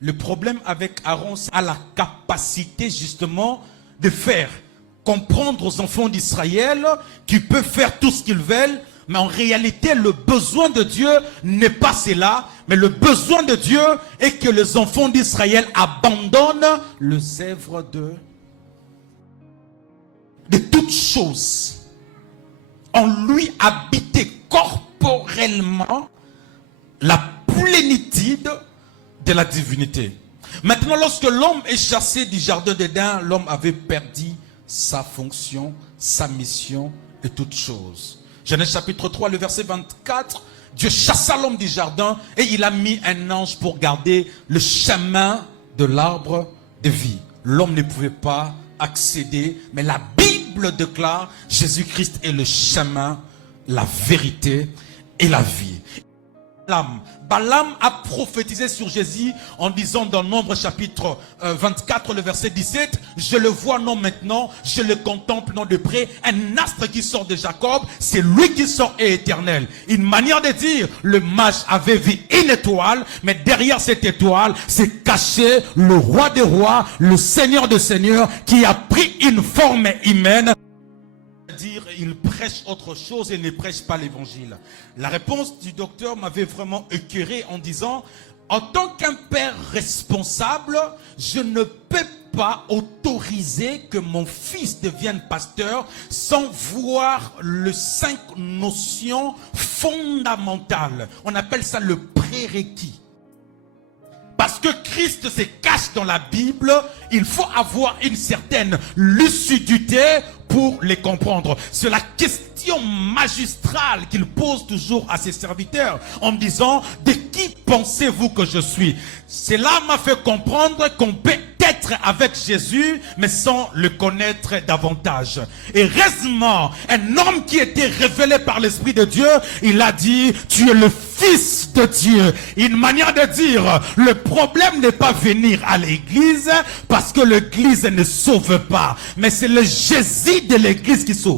Le problème avec Aaron, c'est la capacité justement de faire comprendre aux enfants d'Israël qu'ils peuvent faire tout ce qu'ils veulent, mais en réalité, le besoin de Dieu n'est pas cela, mais le besoin de Dieu est que les enfants d'Israël abandonnent le zèvre de toutes choses. En lui habitait corporellement la plénitude de la divinité. Maintenant, lorsque l'homme est chassé du jardin d'Éden, l'homme avait perdu sa fonction, sa mission et toutes choses. Genèse chapitre 3, le verset 24, Dieu chassa l'homme du jardin et il a mis un ange pour garder le chemin de l'arbre de vie. L'homme ne pouvait pas accéder, mais la Bible déclare Jésus-Christ est le chemin, la vérité et la vie. Balaam a prophétisé sur Jésus en disant dans Nombre chapitre 24 le verset 17, je le vois non maintenant, je le contemple non de près, un astre qui sort de Jacob, c'est lui qui sort et éternel. Une manière de dire, le mage avait vu une étoile, mais derrière cette étoile c'est caché le roi des rois, le seigneur des seigneurs qui a pris une forme humaine. Dire il prêche autre chose et ne prêche pas l'évangile. La réponse du docteur m'avait vraiment écœuré en disant, en tant qu'un père responsable, je ne peux pas autoriser que mon fils devienne pasteur sans voir les 5 notions fondamentales. On appelle ça le prérequis. Parce que Christ se cache dans la Bible, il faut avoir une certaine lucidité pour les comprendre. C'est la question magistrale qu'il pose toujours à ses serviteurs en disant, de qui pensez-vous que je suis? Cela m'a fait comprendre qu'on peut être avec Jésus, mais sans le connaître davantage. Et heureusement, un homme qui était révélé par l'Esprit de Dieu, il a dit, tu es le Fils de Dieu. Une manière de dire, le problème n'est pas venir à l'église, parce que l'église ne sauve pas, mais c'est le Jésus de l'église qui sauve.